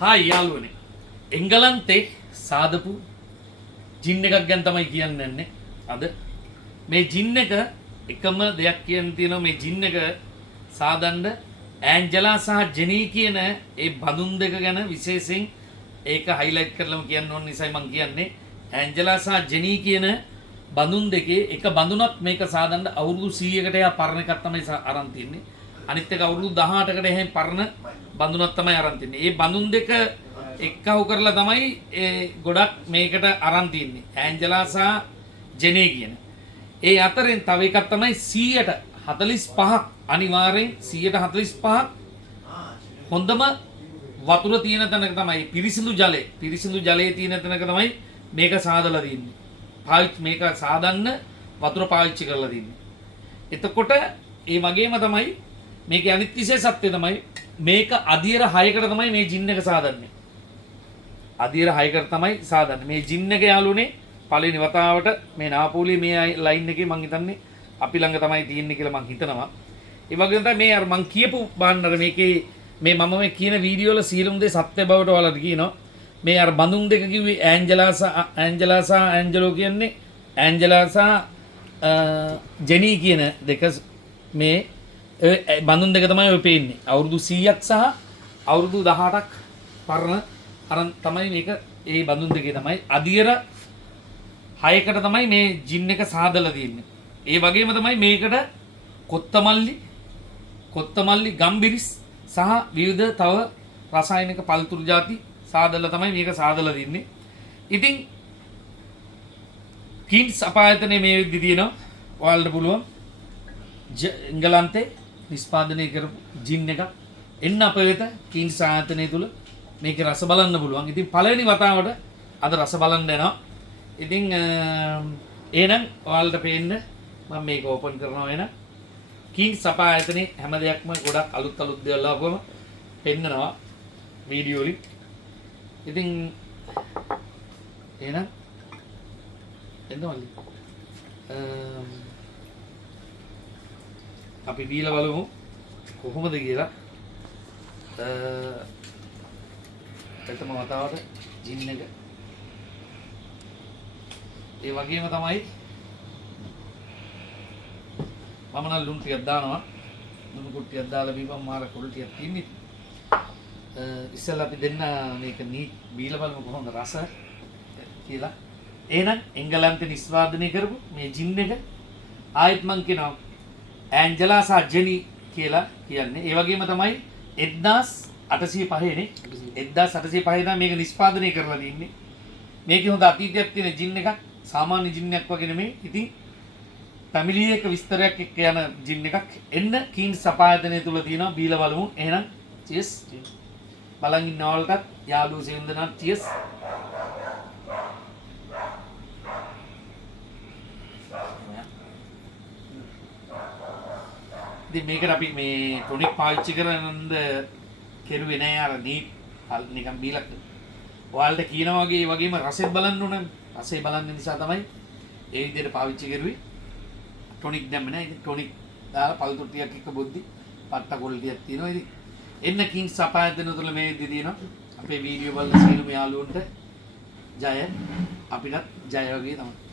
හා යාළුවනේ එංගලන්තේ සාදපු ජින් එකක් ගැන තමයි කියන්නේ අද මේ ජින් එක එකම දෙයක් කියන්න තියෙනවා මේ ජින් එක සාදන්න ඇන්ජලා සහ ජෙනී කියන ඒ බඳුන් දෙක ගැන විශේෂයෙන් ඒක හයිලයිට් කරලම කියන්න ඕන නිසායි මම කියන්නේ ඇන්ජලා සහ ජෙනී කියන බඳුන් දෙකේ එක බඳුනක් මේක සාදන්න අවුරුදු 100කට යා පරණ එකක් තමයි අරන් තින්නේ අනිත් එක අවුරුදු 18කට එහෙන් පරණ බඳුනක් තමයි අරන් තින්නේ. ඒ බඳුන් දෙක එක්කව කරලා තමයි ගොඩක් මේකට අරන් තින්නේ. ඇන්ජලා සහ ජෙනී කියන. ඒ අතරින් තව එකක් තමයි 145ක් අනිවාර්යෙන් 145ක් හොඳම වතුර තියෙන තැනක තමයි පිරිසිදු ජලයේ තියෙන තැනක තමයි මේක සාදලා තින්නේ. මේක සාදන්න වතුර පාවිච්චි කරලා තින්නේ. එතකොට ඒ වගේම තමයි මේකේ අනිත් විශේෂත්වය තමයි මේක අදියර 6කට තමයි මේ ජින් එක සාදන්නේ. අදියර 6කට තමයි සාදන්නේ. මේ ජින් එක යාළුවනේ පළවෙනි වතාවට මේ නාපෝලියේ මේ ලයින් එකේ මං හිතන්නේ අපි ළඟ තමයි තියෙන්නේ කියලා මං හිතනවා. ඒ වගේම තමයි මේ අර මං කියපු බාන්නර මේකේ මේ මම මේ කියන වීඩියෝ වල සියලුම දේ සත්‍ය බවට වලද කියනවා. මේ අර බඳුන් දෙක කිව්වේ ඇන්ජලා සහ ඇන්ජලෝ කියන්නේ ඇන්ජලා සහ ජෙනී කියන දෙක මේ බඳුන් දෙක තමයි ඔය පේන්නේ. අවුරුදු 100ක් සහ අවුරුදු 18ක් පරණ අරන් තමයි මේක ඒ බඳුන් දෙකේ තමයි අදියර 6කට තමයි මේ ජින් එක සාදලා තියෙන්නේ. ඒ වගේම තමයි මේකට කොත්තමල්ලි ගම්බිරිස් සහ විවිධ තව රසායනික පළතුරු ಜಾති සාදලා තමයි මේක සාදලා තින්නේ. ඉතින් කින්ස් අපායතනයේ මේ විදිහට තියෙනවා. ඔයාලට පුළුවන් එංගලන්තේ නිෂ්පාදනය කරපු ජින් එකක් එන්න අප වෙත කින්ස් ආයතනය තුල මේකේ රස බලන්න පුළුවන්. ඉතින් පළවෙනි වතාවට අද රස බලන්න යනවා. ඉතින් එහෙනම් ඔයාලට පේන්න මම මේක ඕපන් කරනවා එහෙනම් කින්ස් අපායතනයේ හැම දෙයක්ම ගොඩක් අලුත් දේවල් ආවම පෙන්නනවා වීඩියෝ වලින්. ඉතින් එහෙනම් එන්නවලු අපි දීලා බලමු කොහොමද කියලා. ප්‍රථම වතාවට ජින් එක ඒ වගේම තමයි මම නම් ලුණු ටිකක් දානවා. ලුණු කුට්ටියක් දාලා බීපම් මාර කුළු ටිකක් තින්නේ. ඉස්සෙල්ලා අපි දෙන්න මේක බීලා බලමු කොහොමද රස කියලා. එහෙනම් එංගලන්තේ නිෂ්පාදනය කරපු මේ ජින් එක ආයෙත් මං කියනවා ඇන්ජලා සහ ජෙනී කියලා කියන්නේ. ඒ වගේම තමයි 1805 නේ 1805 තමයි මේක නිෂ්පාදනය කරලා තින්නේ. මේකේ හොඳ අතීතයක් තියෙන ජින් එකක්. සාමාන්‍ය ජින් එකක් වගේ නෙමෙයි. ඉතින් ෆැමිලි එක විස්තරයක් එක්ක යන ජින් එකක්. එන්න කින්ස් අපායතනය තුල තියෙනවා බීලා බලමු. එහෙනම් චීස්. බලන් ඉන්න ඕල්ටත් යාළුවෝ සෙන්දනා චීස්. ඉතින් මේකට අපි මේ ටොනික් පාවිච්චි කරනද කෙරුවේ නෑ අර නිකන් බීලක්. ඔයාලට කියනවා වගේ ඒ වගේම රසෙත් බලන්න ඕනේ. රසය බලන්න නිසා තමයි ඒ විදිහට පාවිච්චි කරුවේ. ටොනික් දැම්ම නෑ. ඉතින් ටොනික් දාලා පළතුරු ටිකක් එක්ක බොද්දි පට්ට කොල් ටිකක් තියෙනවා. ඉතින් එන්න කින්ස් අපායතන තුළ මේ විදිහට තියෙනවා. අපේ වීඩියෝ බලන සියලුම යාළුවන්ට ජය අපිටත් ජය වගේ තමයි.